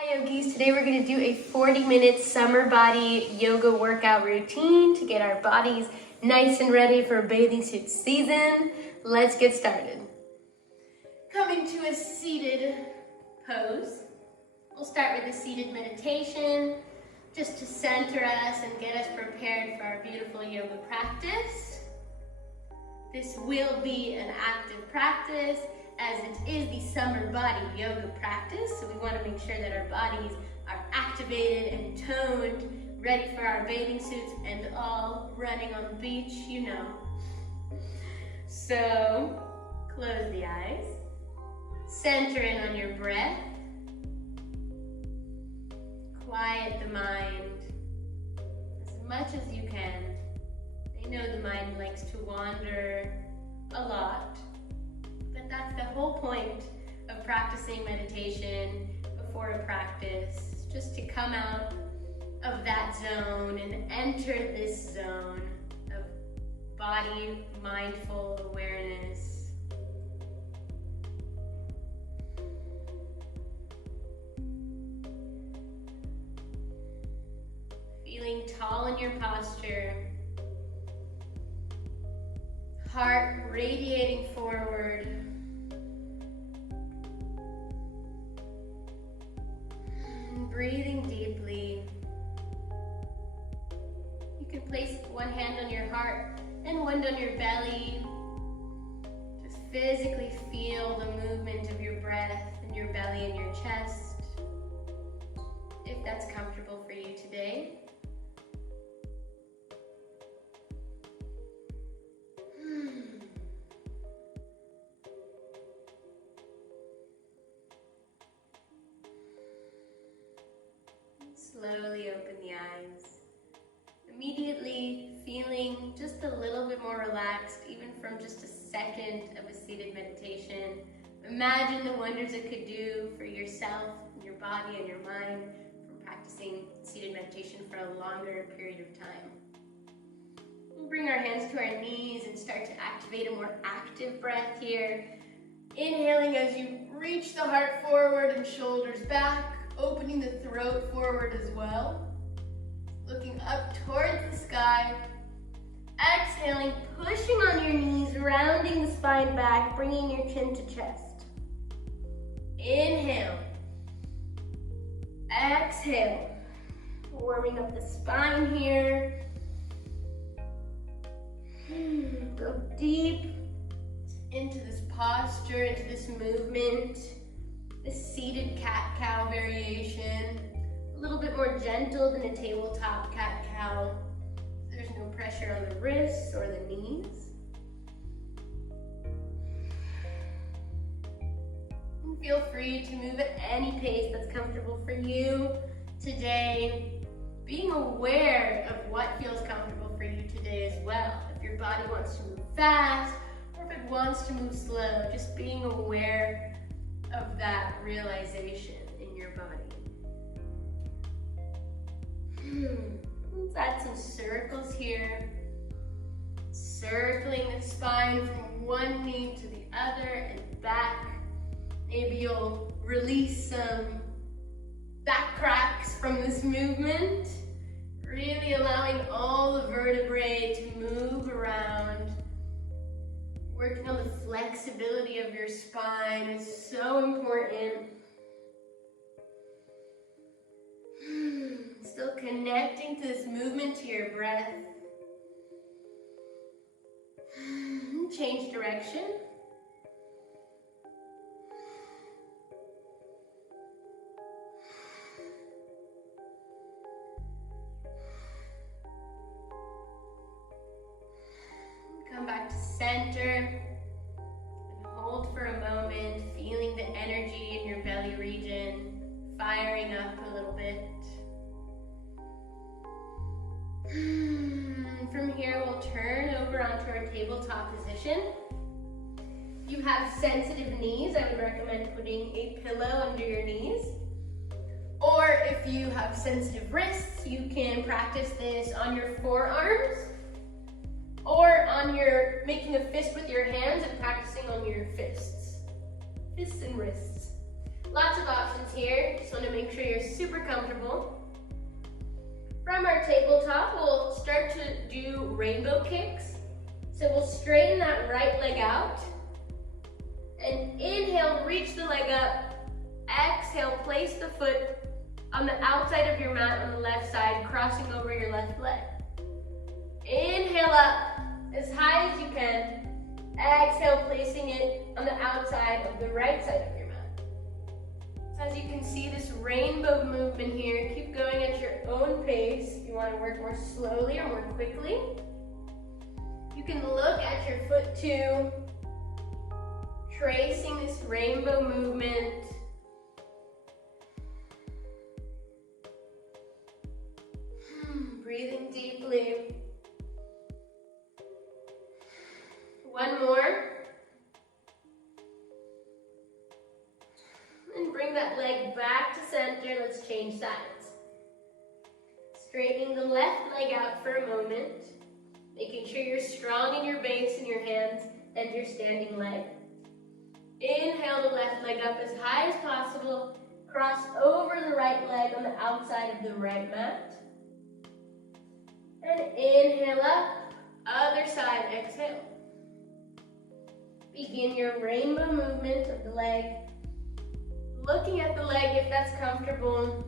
Hi yogis, today we're going to do a 40-minute summer body yoga workout routine to get our bodies nice and ready for bathing suit season. Let's get started. Coming to a seated pose. We'll start with a seated meditation just to center us and get us prepared for our beautiful yoga practice. This will be an active practice, as it is the summer body yoga practice, so we want to make sure that our bodies are activated and toned, ready for our bathing suits and all running on the beach, you know. So, close the eyes, center in on your breath, quiet the mind as much as you can. I know the mind likes to wander a lot, but that's the whole point of practicing meditation before a practice, just to come out of that zone and enter this zone of body mindful awareness. Feeling tall in your posture, heart radiating forward. Breathing deeply. You can place one hand on your heart and one on your belly. Just physically feel the movement of your breath in your belly and your chest, if that's comfortable for you today. Slowly open the eyes, immediately feeling just a little bit more relaxed, even from just a second of a seated meditation. Imagine the wonders it could do for yourself, your body, and your mind from practicing seated meditation for a longer period of time. We'll bring our hands to our knees and start to activate a more active breath here. Inhaling as you reach the heart forward and shoulders back, opening the throat forward as well. Looking up towards the sky. Exhaling, pushing on your knees, rounding the spine back, bringing your chin to chest. Inhale. Exhale. Warming up the spine here. Go deep into this posture, into this movement. This seated cat-cow variation, a little bit more gentle than a tabletop cat-cow. There's no pressure on the wrists or the knees. And feel free to move at any pace that's comfortable for you today. Being aware of what feels comfortable for you today as well. If your body wants to move fast, or if it wants to move slow, just being aware of that realization in your body. Let's add some circles here. Circling the spine from one knee to the other and back. Maybe you'll release some back cracks from this movement. Really allowing all the vertebrae to move around. Working on the flexibility of your spine is so important. Still connecting to this movement, to your breath. Change direction. Come back to center and hold for a moment, feeling the energy in your belly region, firing up a little bit. From here, we'll turn over onto our tabletop position. If you have sensitive knees, I would recommend putting a pillow under your knees. Or if you have sensitive wrists, you can practice this on your forearms, or on your, making a fist with your hands and practicing on your fists and wrists. Lots of options here. Just want to make sure you're comfortable. From our tabletop, we'll start to do rainbow kicks. So we'll straighten that right leg out. And inhale, reach the leg up. Exhale, place the foot on the outside of your mat on the left side, crossing over your left leg. Inhale up as high as you can. Exhale, placing it on the outside of the right side of your mat. So as you can see, this rainbow movement here, keep going at your own pace. If you want to work more slowly or more quickly, you can look at your foot too, tracing this rainbow movement. Breathing deeply. One more. And bring that leg back to center. Let's change sides. Straightening the left leg out for a moment. Making sure you're strong in your base in your hands and your standing leg. Inhale the left leg up as high as possible. Cross over the right leg on the outside of the right mat. And inhale up, other side, exhale. Begin your rainbow movement of the leg. Looking at the leg if that's comfortable.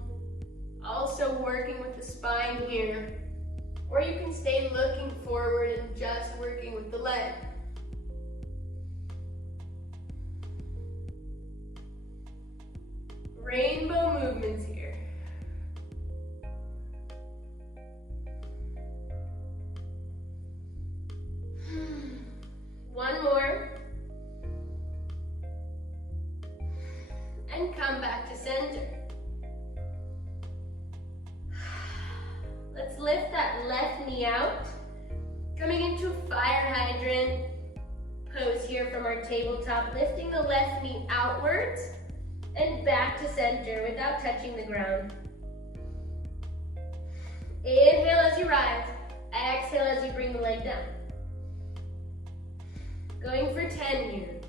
Also working with the spine here. Or you can stay looking forward and just working with the leg. Rainbow movements here. One more. And come back to center. Let's lift that left knee out. Coming into fire hydrant pose here from our tabletop. Lifting the left knee outwards and back to center without touching the ground. Inhale as you rise. Exhale as you bring the leg down. Going for 10 here.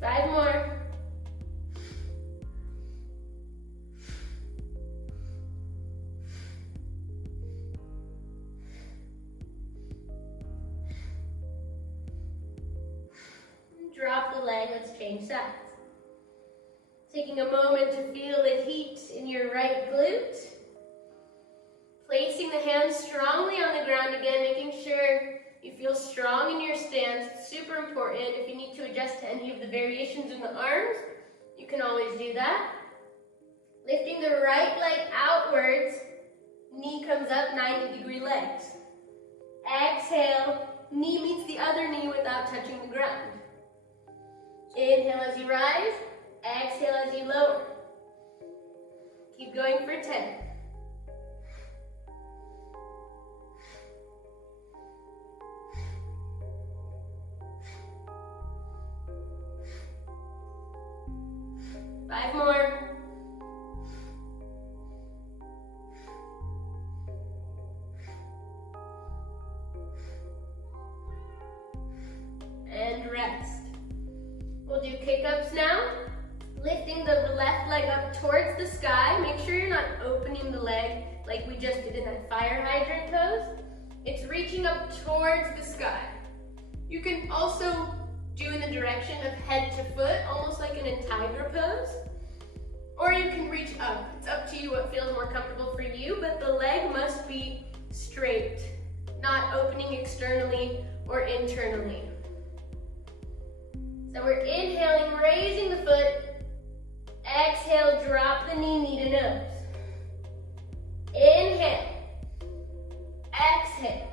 Five more. Drop the leg, let's change sides. Taking a moment to feel the heat in your right glute. Placing the hands strongly on the ground again, making sure you feel strong in your stance. It's super important. If you need to adjust to any of the variations in the arms, you can always do that. Lifting the right leg outwards, knee comes up, 90-degree legs. Exhale, knee meets the other knee without touching the ground. Inhale as you rise, exhale as you lower. Keep going for 10. Five more. And rest. We'll do kick-ups now. Lifting the left leg up towards the sky. Make sure you're not opening the leg like we just did in that fire hydrant pose. It's reaching up towards the sky. You can also do in the direction of head to foot, almost like in a tiger pose. Or you can reach up. It's up to you what feels more comfortable for you, but the leg must be straight, not opening externally or internally. So we're inhaling, raising the foot. Exhale, drop the knee to nose. Inhale. Exhale.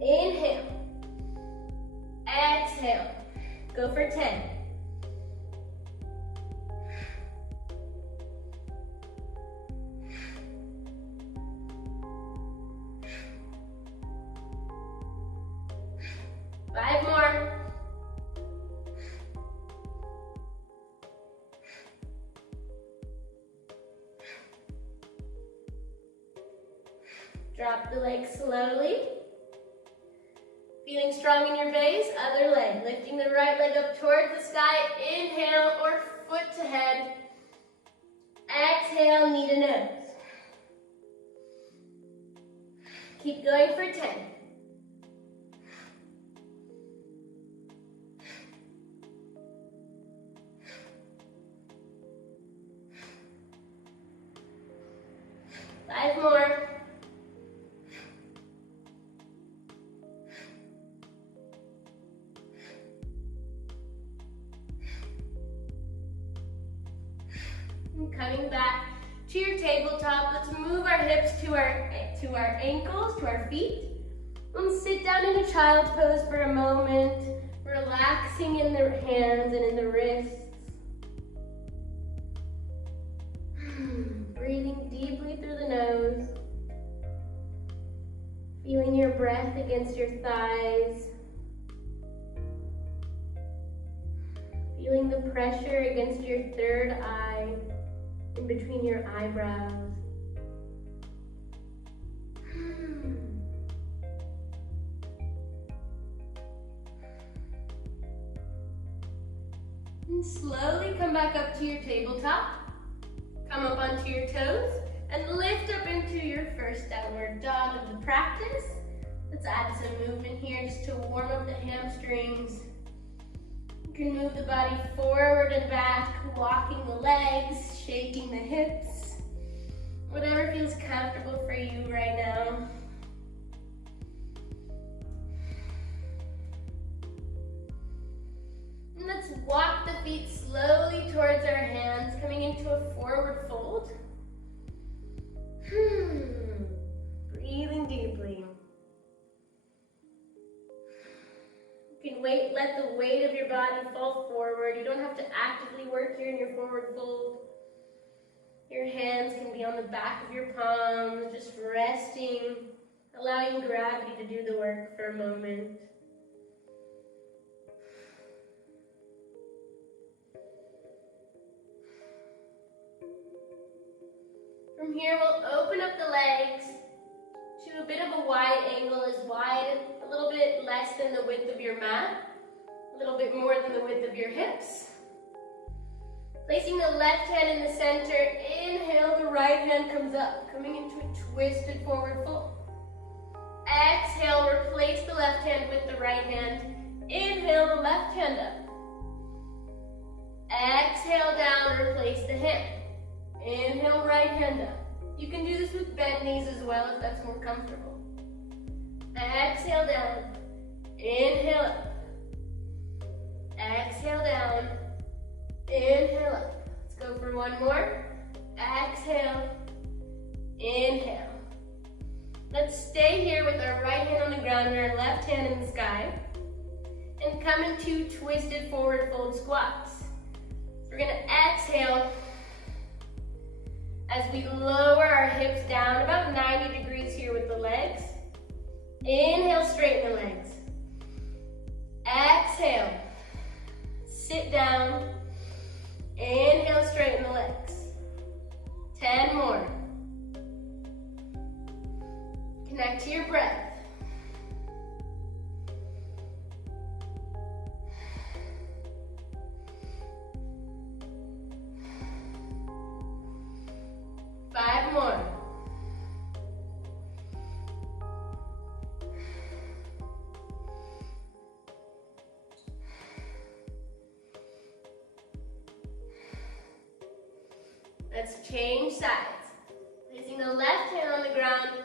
Inhale. Exhale. Go for 10. Five more. Drop the leg slowly. Feeling strong in your base, other leg. Lifting the right leg up towards the sky. Inhale or foot to head. Exhale, knee to nose. Keep going for 10. Five more. And coming back to your tabletop, let's move our hips to our ankles, to our feet. And sit down in a child's pose for a moment, relaxing in the hands and in the wrists. Breathing deeply through the nose. Feeling your breath against your thighs. Feeling the pressure against your third eye, in between your eyebrows. And slowly come back up to your tabletop. Come up onto your toes and lift up into your first downward dog of the practice. Let's add some movement here just to warm up the hamstrings. You can move the body forward and back, walking the legs, shaking the hips. Whatever feels comfortable for you right now. And let's walk the feet slowly towards our hands, coming into a forward fold. Breathing deeply. You can let the weight of your body fall forward. You don't have to actively work here in your forward fold. Your hands can be on the back of your palms, just resting, allowing gravity to do the work for a moment. From here, we'll open up the legs to a bit of a wide angle, as wide, a little bit less than the width of your mat, a little bit more than the width of your hips. Placing the left hand in the center, inhale, the right hand comes up, coming into a twisted forward fold. Exhale, replace the left hand with the right hand. Inhale, the left hand up. Exhale down, replace the hand. Inhale, right hand up. You can do this with bent knees as well if that's more comfortable. Exhale down. Inhale up. Exhale down. Inhale up. Let's go for one more. Exhale. Inhale. Let's stay here with our right hand on the ground and our left hand in the sky. And come into twisted forward fold squats. We're going to exhale as we lower our hips down about 90 degrees here with the legs. Inhale, straighten the legs. Exhale, sit down. Inhale, straighten the legs. 10 more. Connect to your breath. Five more. Let's change sides. Placing the left hand on the ground,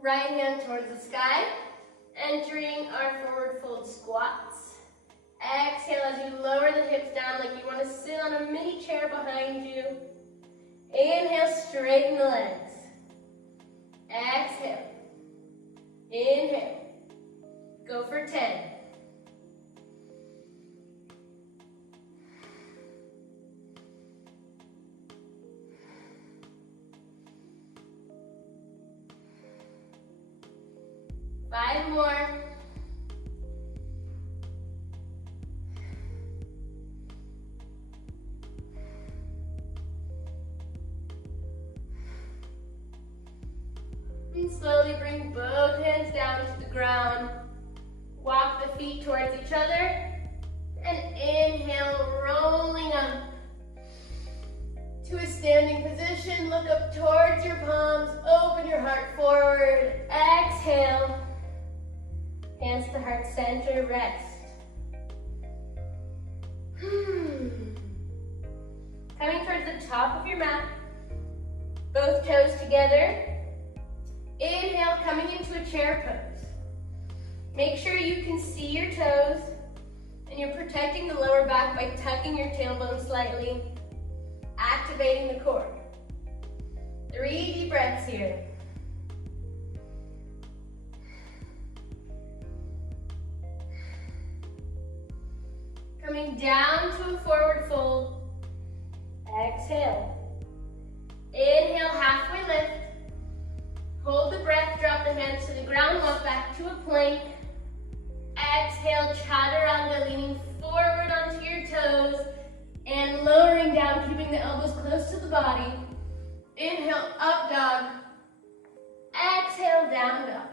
right hand towards the sky, entering our forward fold squats. Exhale as you lower the hips down like you want to sit on a mini chair behind you. Inhale, straighten the legs. Exhale. Inhale. Go for 10. Five more. And slowly bring both hands down to the ground. Walk the feet towards each other. And inhale, rolling up to a standing position. Look up towards your palms. Open your heart forward. Exhale. Hands to heart center. Rest. Coming towards the top of your mat. Both toes together. Inhale, coming into a chair pose. Make sure you can see your toes and you're protecting the lower back by tucking your tailbone slightly, activating the core. 3 deep breaths here. Coming down to a forward fold. Exhale. Inhale, halfway lift. Hold the breath, drop the hands to the ground, walk back to a plank. Exhale, chaturanga, leaning forward onto your toes and lowering down, keeping the elbows close to the body. Inhale, up dog. Exhale, down dog.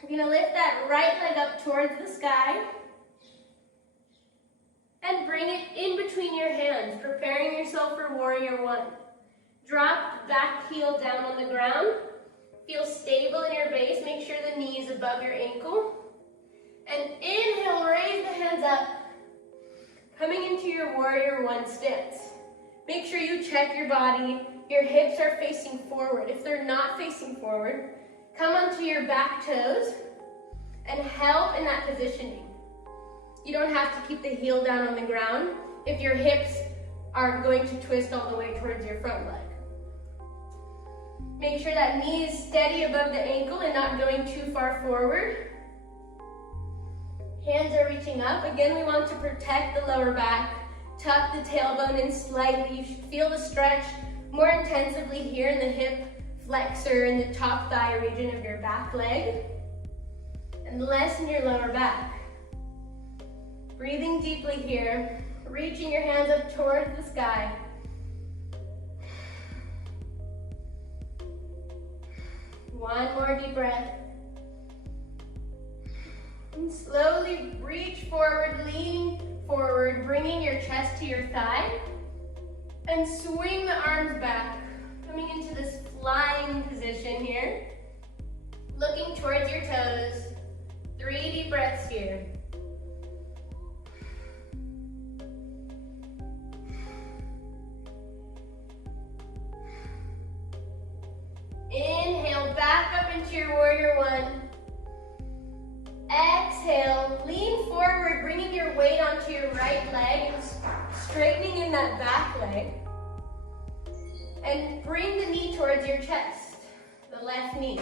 You're gonna lift that right leg up towards the sky and bring it in between your hands, preparing yourself for warrior one. Drop the back heel down on the ground. Feel stable in your base. Make sure the knee is above your ankle. And inhale, raise the hands up. Coming into your warrior one stance. Make sure you check your body. Your hips are facing forward. If they're not facing forward, come onto your back toes and help in that positioning. You don't have to keep the heel down on the ground if your hips are going to twist all the way towards your front leg. Make sure that knee is steady above the ankle and not going too far forward. Hands are reaching up. Again, we want to protect the lower back. Tuck the tailbone in slightly. You should feel the stretch more intensively here in the hip flexor and the top thigh region of your back leg. And less in your lower back. Breathing deeply here. Reaching your hands up towards the sky. One more deep breath. And slowly reach forward, lean forward, bringing your chest to your thigh. And swing the arms back, coming into this flying position here. Looking towards your toes. 3 deep breaths here. Inhale, back up into your warrior one. Exhale, lean forward, bringing your weight onto your right leg and straightening in that back leg. And bring the knee towards your chest, the left knee.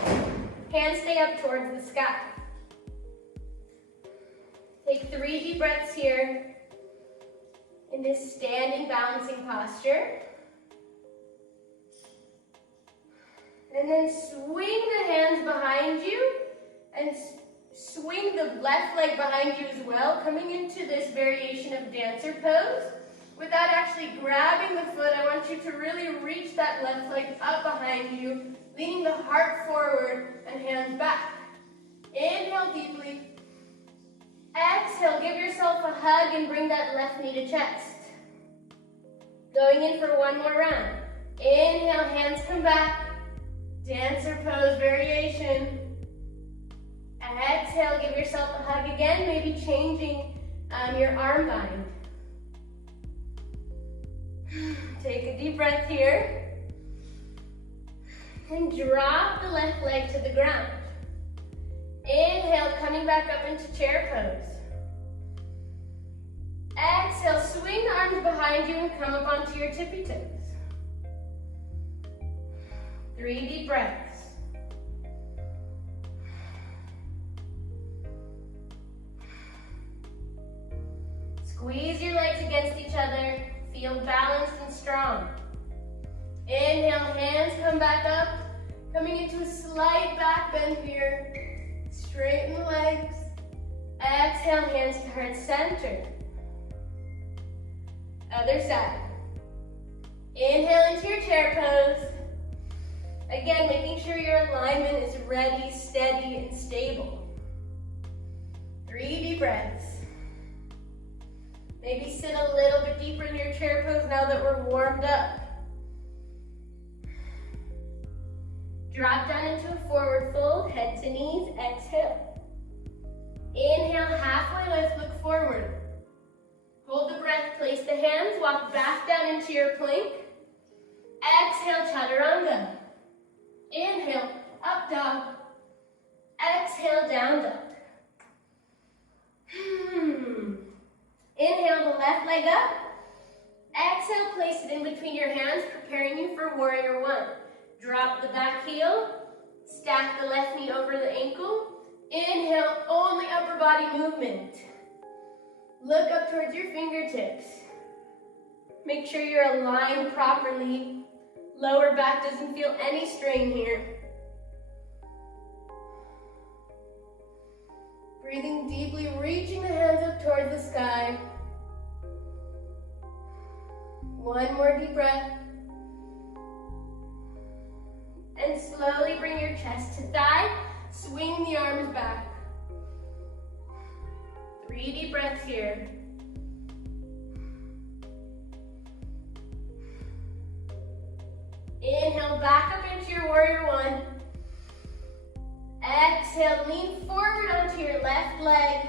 Hands stay up towards the sky. Take 3 deep breaths here in this standing balancing posture. And then swing the hands behind you and swing the left leg behind you as well, coming into this variation of dancer pose. Without actually grabbing the foot, I want you to really reach that left leg up behind you, leaning the heart forward and hands back. Inhale deeply. Exhale, give yourself a hug and bring that left knee to chest. Going in for one more round. Inhale, hands come back. Dancer pose variation. Exhale, give yourself a hug again, maybe changing your arm bind. Take a deep breath here. And drop the left leg to the ground. Inhale, coming back up into chair pose. Exhale, swing the arms behind you and come up onto your tippy toes. 3 deep breaths. Squeeze your legs against each other. Feel balanced and strong. Inhale, hands come back up. Coming into a slight back bend here. Straighten the legs. Exhale, hands to heart center. Other side. Inhale into your chair pose. Again, making sure your alignment is ready, steady, and stable. 3 deep breaths. Maybe sit a little bit deeper in your chair pose now that we're warmed up. Drop down into a forward fold, head to knees, exhale. Inhale, halfway lift, look forward. Hold the breath, place the hands, walk back down into your plank. Exhale, chaturanga. Inhale, up dog. Exhale, down dog. Inhale the left leg up. Exhale, place it in between your hands, preparing you for warrior one. Drop the back heel, stack the left knee over the ankle. Inhale, only upper body movement. Look up towards your fingertips. Make sure you're aligned properly. Lower back doesn't feel any strain here. Breathing deeply, reaching the hands up towards the sky. One more deep breath. And slowly bring your chest to thigh, swing the arms back. 3 deep breaths here. Inhale, back up into your warrior one. Exhale, lean forward onto your left leg.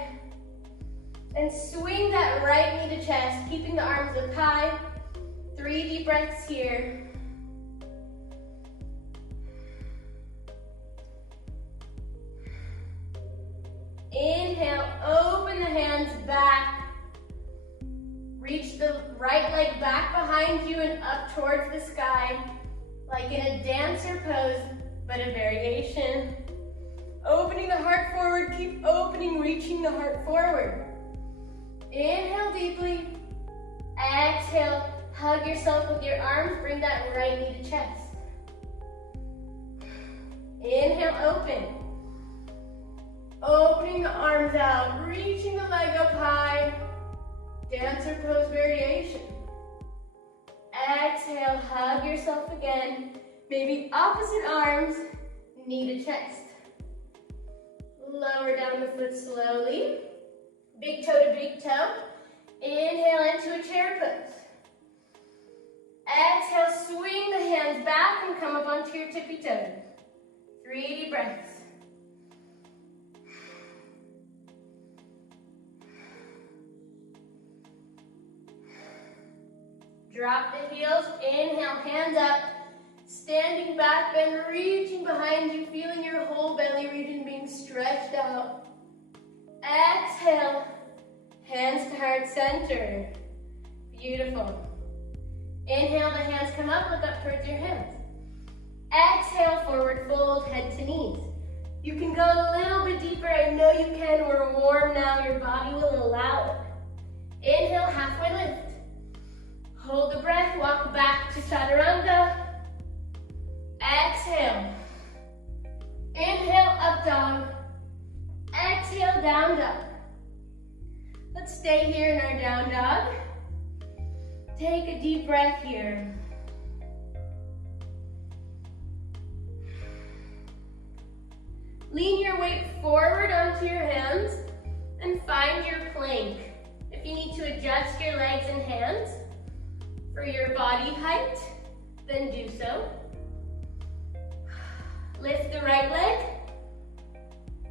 And swing that right knee to chest, keeping the arms up high. 3 deep breaths here. Inhale, open the hands back. Reach the right leg back behind you and up towards the sky, like in a dancer pose, but a variation. Opening the heart forward, keep opening, reaching the heart forward. Inhale deeply. Exhale, hug yourself with your arms, bring that right knee to chest. Inhale, open. Opening the arms out, reaching the leg up high. Dancer pose variation. Exhale, hug yourself again. Maybe opposite arms, knee to chest. Lower down the foot slowly. Big toe to big toe. Inhale into a chair pose. Exhale, swing the hands back and come up onto your tippy toes. 3 deep breaths. Drop the heels, inhale, hands up. Standing back, bend, reaching behind you, feeling your whole belly region being stretched out. Exhale, hands to heart center. Beautiful. Inhale, the hands come up, look up towards your hands. Exhale, forward fold, head to knees. You can go a little bit deeper, I know you can, we're warm now, your body will allow it. Inhale, halfway lift. Hold the breath, walk back to chaturanga. Exhale. Inhale, up dog. Exhale, down dog. Let's stay here in our down dog. Take a deep breath here. Lean your weight forward onto your hands and find your plank. If you need to adjust your legs and hands for your body height, then do so. Lift the right leg,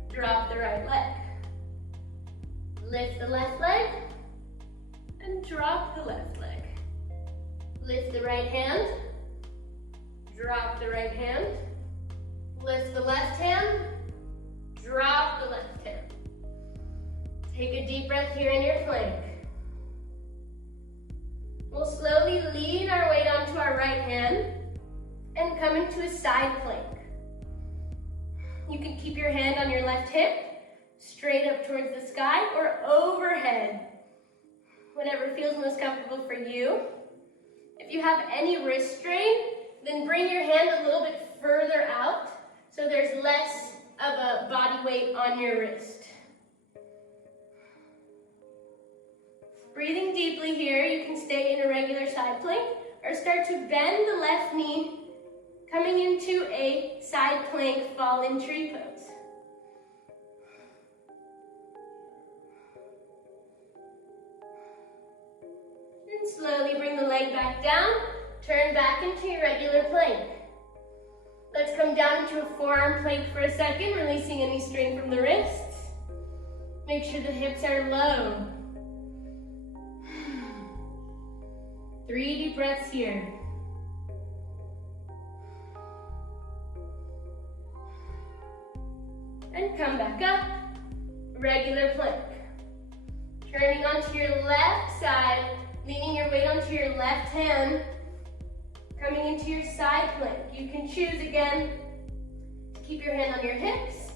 drop the right leg. Lift the left leg, and drop the left leg. Lift the right hand, drop the right hand. Lift the left hand, drop the left hand. Take a deep breath here in your plank. We'll slowly lean our weight onto our right hand and come into a side plank. You can keep your hand on your left hip, straight up towards the sky or overhead, whatever feels most comfortable for you. If you have any wrist strain, then bring your hand a little bit further out so there's less of a body weight on your wrist. Breathing deeply here, you can stay in a regular side plank or start to bend the left knee Coming into a side plank fallen tree pose. And slowly bring the leg back down, turn back into your regular plank. Let's come down into a forearm plank for a second, releasing any strain from the wrists. Make sure the hips are low. 3 deep breaths here. And come back up, regular plank. Turning onto your left side, leaning your weight onto your left hand, coming into your side plank. You can choose again to keep your hand on your hips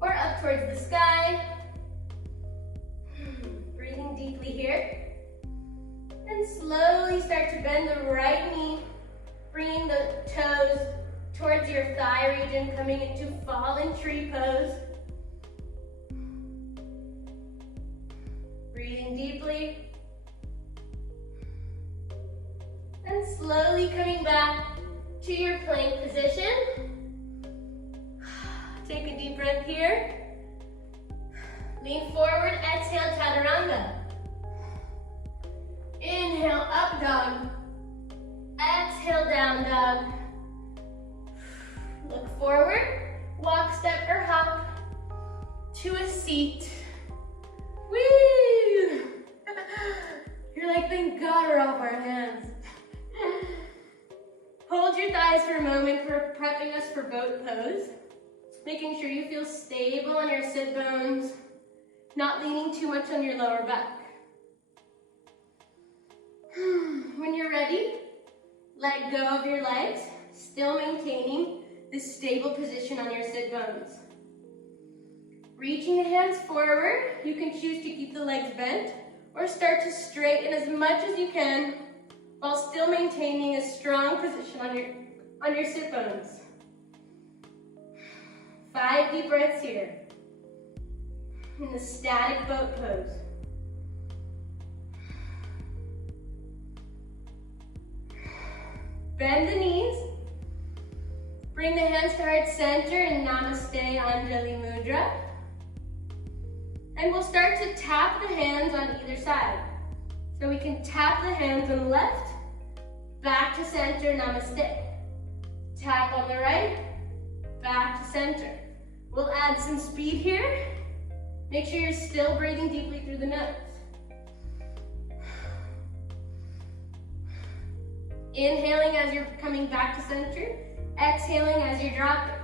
or up towards the sky. Breathing deeply here. And slowly start to bend the right knee, bringing the toes towards your thigh region, coming into fallen tree pose. Breathing deeply. And slowly coming back to your plank position. Take a deep breath here. Lean forward, exhale, chaturanga. Inhale, up dog. Exhale, down dog. Look forward, walk, step, or hop to a seat. Woo! You're like, thank God we're off our hands. Hold your thighs for a moment. We're prepping us for boat pose. Making sure you feel stable on your sit bones, not leaning too much on your lower back. When you're ready, let go of your legs, still maintaining this stable position on your sit bones. Reaching the hands forward, you can choose to keep the legs bent or start to straighten as much as you can while still maintaining a strong position on your sit bones. 5 deep breaths here in the static boat pose. Bend the knees. Bring the hands to heart center in Namaste Anjali Mudra. And we'll start to tap the hands on either side. So we can tap the hands on the left, back to center, Namaste. Tap on the right, back to center. We'll add some speed here. Make sure you're still breathing deeply through the nose. Inhaling as you're coming back to center. Exhaling as you're dropping.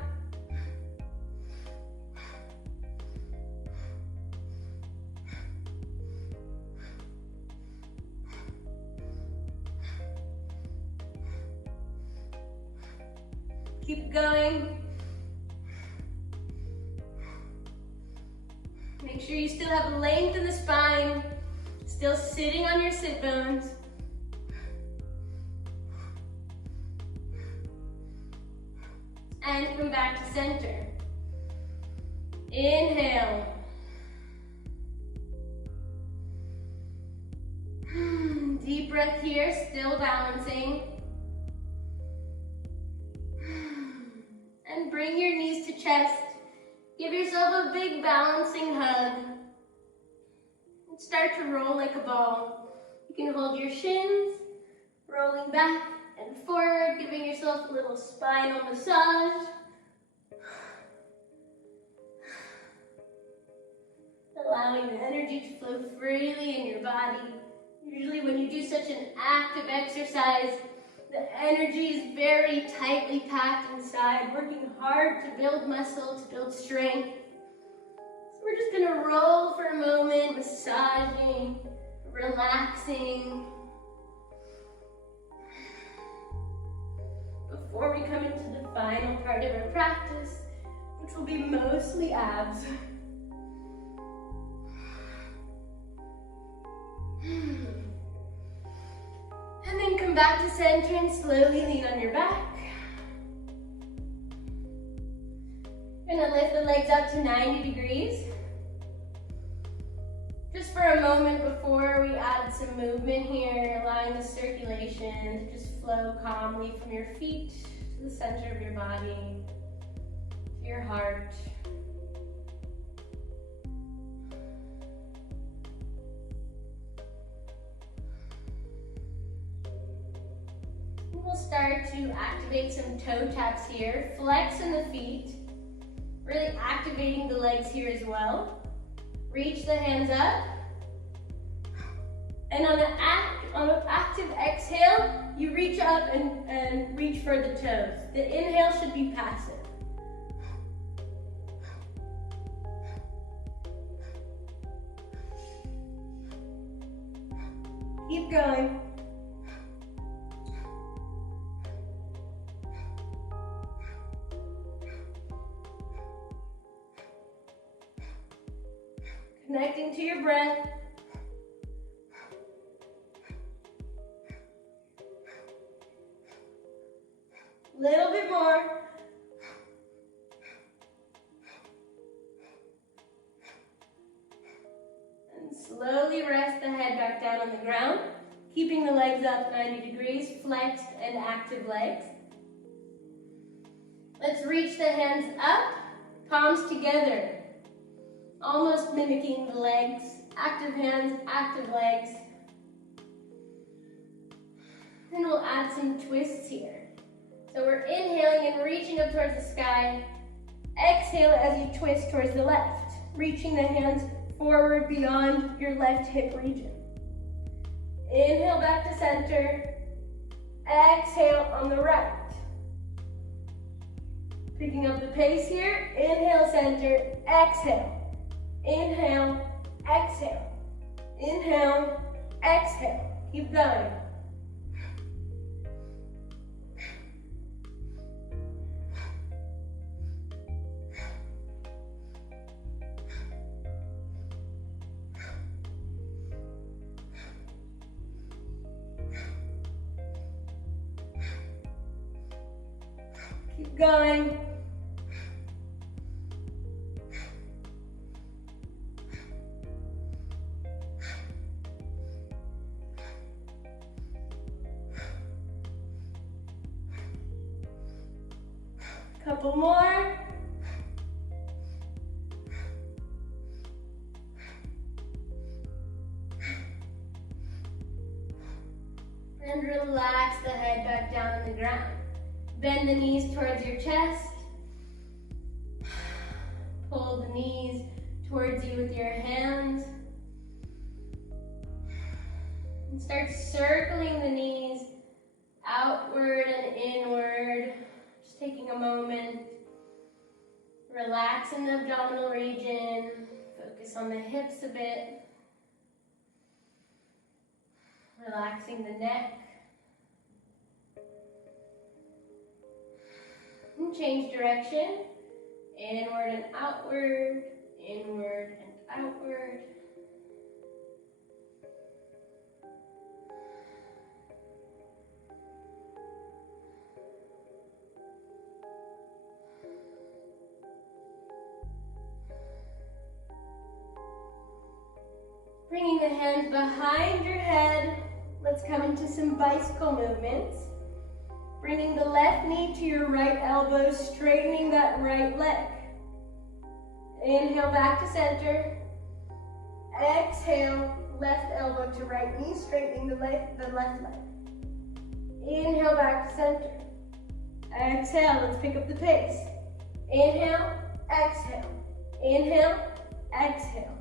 Keep going. Make sure you still have length in the spine, still sitting on your sit bones. And come back to center. Inhale. Deep breath here, still balancing. And bring your knees to chest. Give yourself a big balancing hug. And start to roll like a ball. You can hold your shins, rolling back and forward, giving yourself a little spinal massage. Allowing the energy to flow freely in your body. Usually when you do such an active exercise, the energy is very tightly packed inside, working hard to build muscle, to build strength. So we're just gonna roll for a moment, massaging, relaxing. Before we come into the final part of our practice, which will be mostly abs. And then come back to center and slowly lean on your back. You're gonna lift the legs up to 90 degrees. Just for a moment before we add some movement here, allowing the circulation to just flow calmly from your feet to the center of your body, to your heart. We'll start to activate some toe taps here. Flex in the feet, really activating the legs here as well. Reach the hands up. And on an active exhale, you reach up and reach for the toes. The inhale should be passive. Keep going. Connecting to your breath. Little bit more. And slowly rest the head back down on the ground, keeping the legs up 90 degrees, flexed and active legs. Let's reach the hands up, palms together. Almost mimicking the legs, active hands, active legs. Then we'll add some twists here. So we're inhaling and reaching up towards the sky. Exhale as you twist towards the left, reaching the hands forward beyond your left hip region. Inhale back to center. Exhale on the right. Picking up the pace here. Inhale, center, exhale. Inhale, exhale. Inhale, exhale. Keep going. Keep going. Couple more. And relax the head back down on the ground. Bend the knees towards your chest. Pull the knees towards you with your hands. And start circling the knees outward and inward. Just taking a moment. Relax in the abdominal region. Focus on the hips a bit. Relaxing the neck. And change direction. Inward and outward. Inward and outward. Bringing the hands behind your head. Let's come into some bicycle movements. Bringing the left knee to your right elbow, straightening that right leg. Inhale back to center. Exhale, left elbow to right knee, straightening the left leg. Inhale back to center. Exhale, let's pick up the pace. Inhale, exhale. Inhale, exhale.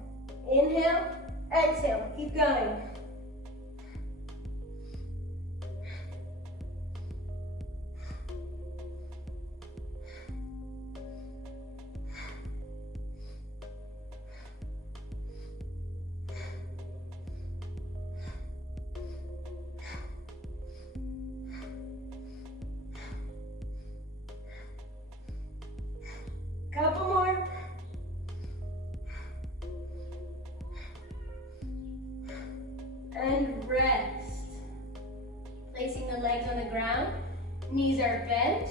Inhale, exhale. Keep going. Couple more. And rest. Placing the legs on the ground. Knees are bent.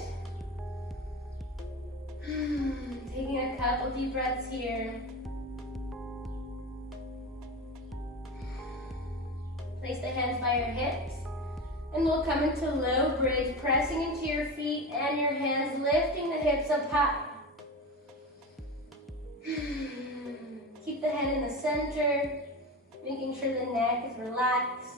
Taking a couple deep breaths here. Place the hands by your hips. And we'll come into low bridge, pressing into your feet and your hands, lifting the hips up high. Keep the head in the center, making sure the neck is relaxed.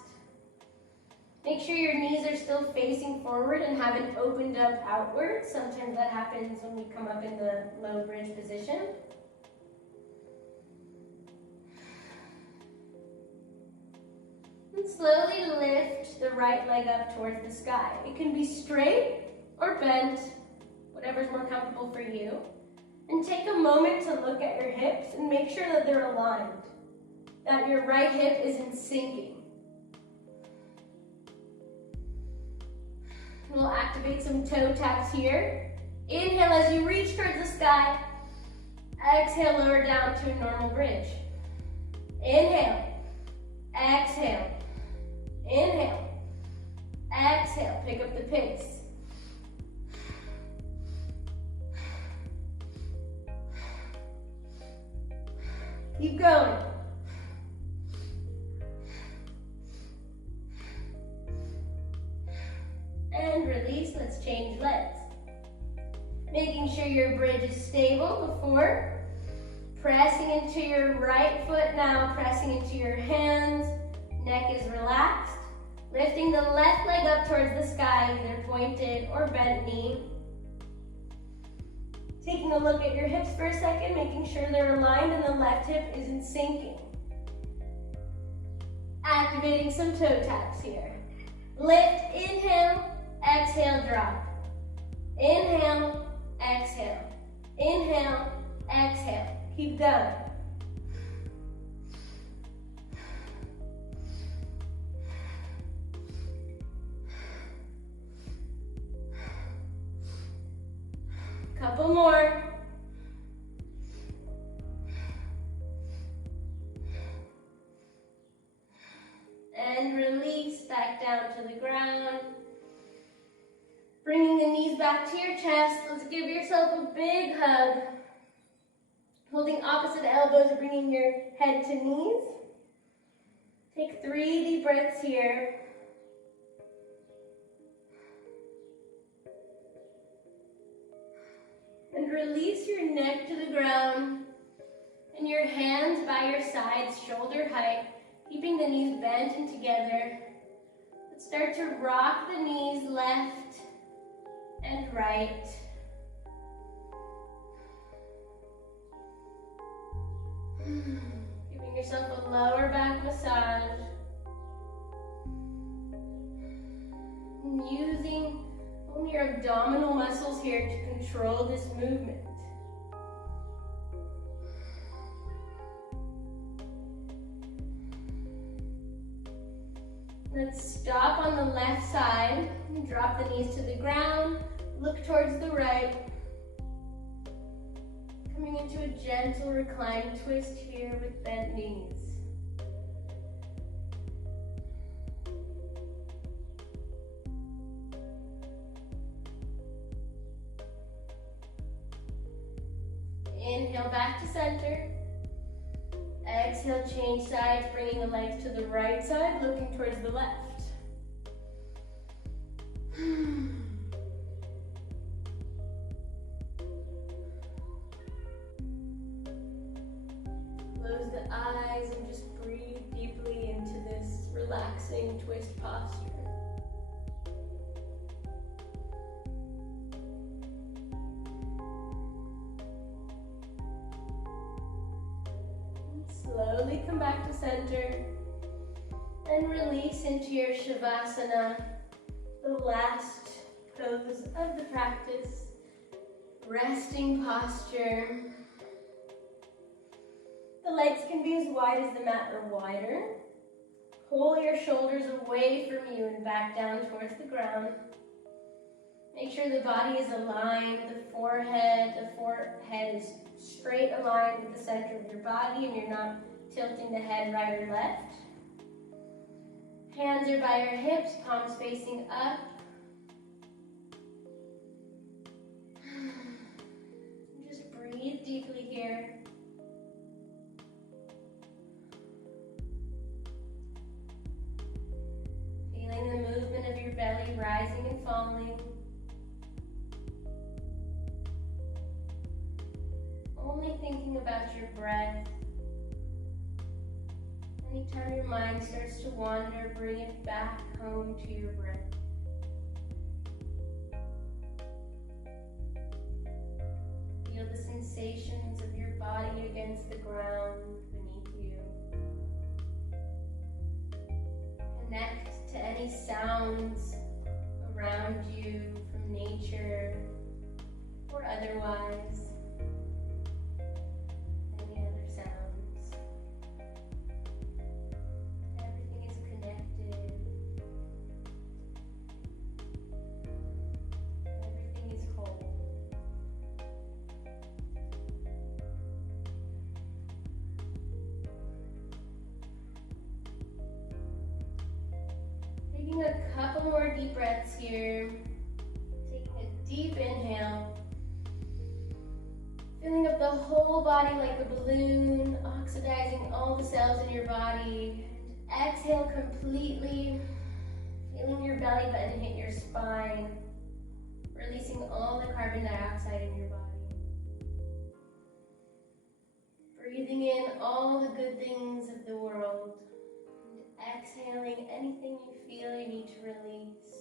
Make sure your knees are still facing forward and haven't opened up outward. Sometimes that happens when we come up in the low bridge position. And slowly lift the right leg up towards the sky. It can be straight or bent, whatever's more comfortable for you. And take a moment to look at your hips and make sure that they're aligned, that your right hip isn't sinking. We'll activate some toe taps here. Inhale as you reach towards the sky. Exhale, lower down to a normal bridge. Inhale, exhale, inhale, exhale. Pick up the pace. Keep going. And release, let's change legs. Making sure your bridge is stable before. Pressing into your right foot now, pressing into your hands. Neck is relaxed. Lifting the left leg up towards the sky, either pointed or bent knee. Taking a look at your hips for a second, making sure they're aligned and the left hip isn't sinking. Activating some toe taps here. Lift, inhale, exhale, drop. Inhale, exhale. Inhale, exhale. Keep going. Couple more. And release back down to the ground. Bringing the knees back to your chest. Let's give yourself a big hug. Holding opposite elbows, bringing your head to knees. Take 3 deep breaths here. And release your neck to the ground. And your hands by your sides, shoulder height, keeping the knees bent and together. Let's start to rock the knees left and right. Giving yourself a lower back massage. And using only your abdominal muscles here to control this movement. Let's stop on the left side and drop the knees to the ground. Look towards the right. Coming into a gentle reclined twist here with bent knees. Inhale back to center. Exhale, change sides, bringing the legs to the right side, looking towards the left. Close the eyes and just breathe deeply into this relaxing twist posture. Slowly come back to center and release into your Shavasana, the last pose of the practice. Resting posture. The legs can be as wide as the mat or wider. Pull your shoulders away from you and back down towards the ground. Make sure the body is aligned, the forehead is straight aligned with the center of your body and you're not tilting the head right or left. Hands are by your hips, palms facing up. Just breathe deeply here. Feeling the movement of your rising and falling. Only thinking about your breath. Anytime your mind starts to wander, bring it back home to your breath. Feel the sensations of your body against the ground beneath you. Connect to any sounds around you from nature or otherwise. Any other sounds. Everything is connected. Everything is whole. Taking a couple more deep breaths here. Taking a deep inhale. Filling up the whole body like a balloon, oxidizing all the cells in your body. And exhale completely. Feeling your belly button hit your spine. Releasing all the carbon dioxide in your body. Breathing in all the good things of the world. Exhaling anything you feel you need to release.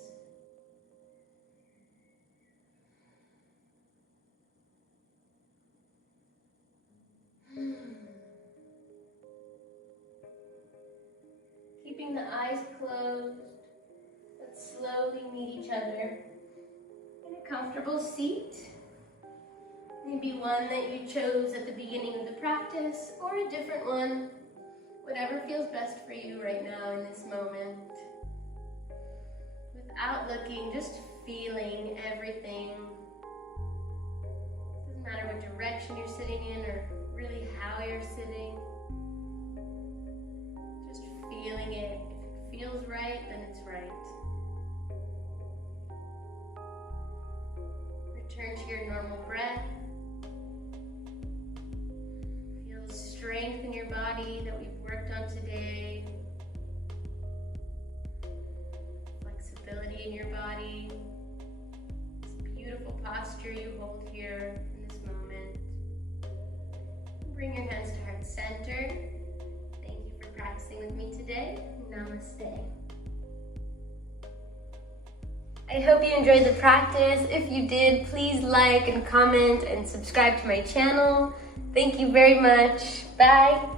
Keeping the eyes closed, let's slowly meet each other in a comfortable seat. Maybe one that you chose at the beginning of the practice, or a different one. Whatever feels best for you right now in this moment. Without looking, just feeling everything. Doesn't matter what direction you're sitting in or really how you're sitting. Just feeling it. If it feels right, then it's right. Return to your normal breath. Feel the strength in your body that we've worked on today. Flexibility in your body. This beautiful posture you hold here in this moment. Bring your hands to heart center. Thank you for practicing with me today. Namaste. I hope you enjoyed the practice. If you did, please like and comment and subscribe to my channel. Thank you very much. Bye.